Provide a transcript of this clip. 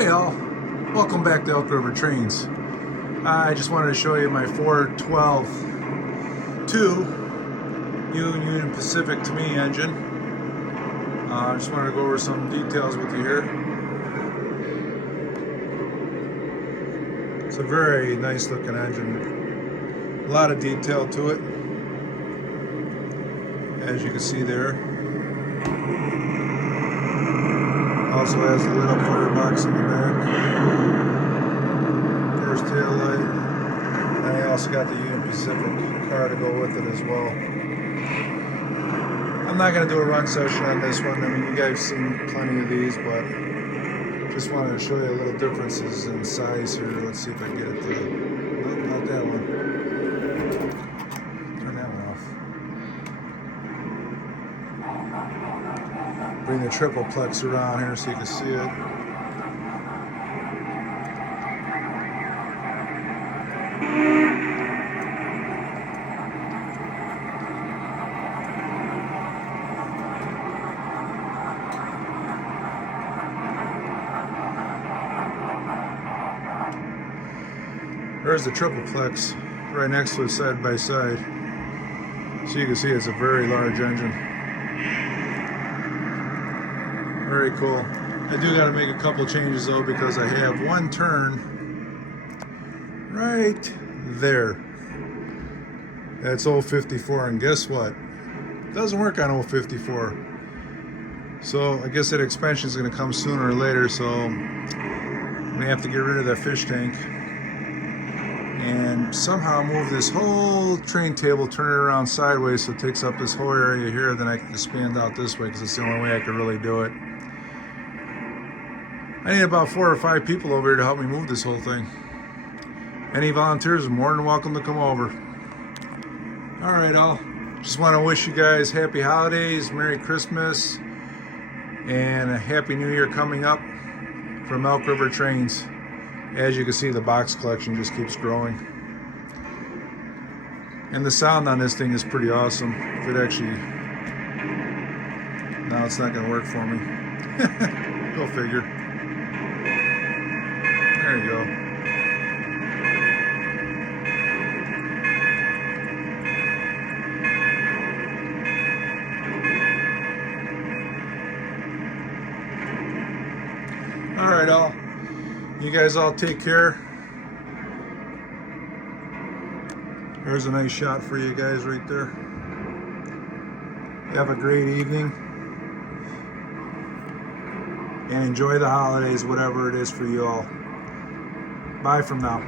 Hey all, welcome back to Elk River Trains. I just wanted to show you my 412 Union Pacific to me engine. I just wanted to go over some details with you here. It's a very nice looking engine. A lot of detail to it, as you can see there. Also has a lit up firebox in the back. First tail light. And I also got the Union Pacific car to go with it as well. I'm not going to do a run session on this one. I mean, you guys have seen plenty of these, but just wanted to show you a little differences in size here. Let's see if I can get it to... Nope, not that one. Turn that one off. Bring the tripleplex around here so you can see it. There's the tripleplex right next to it side by side. So you can see it's a very large engine. Very cool. I do got to make a couple changes though, because I have one turn right there. That's 054, and guess what? It doesn't work on 054. So I guess that expansion is going to come sooner or later, so I'm going to have to get rid of that fish tank and somehow move this whole train table, turn it around sideways so it takes up this whole area here. Then I can expand out this way, because it's the only way I can really do it. I need about 4 or 5 people over here to help me move this whole thing. Any volunteers are more than welcome to come over. All right, all. Just want to wish you guys happy holidays, Merry Christmas, and a Happy New Year coming up from Elk River Trains. As you can see, the box collection just keeps growing. And the sound on this thing is pretty awesome. If it actually... No, it's not going to work for me. Go figure. There you go. All right, all. You guys all take care. There's a nice shot for you guys right there. Have a great evening. And enjoy the holidays, whatever it is for you all. Bye from now.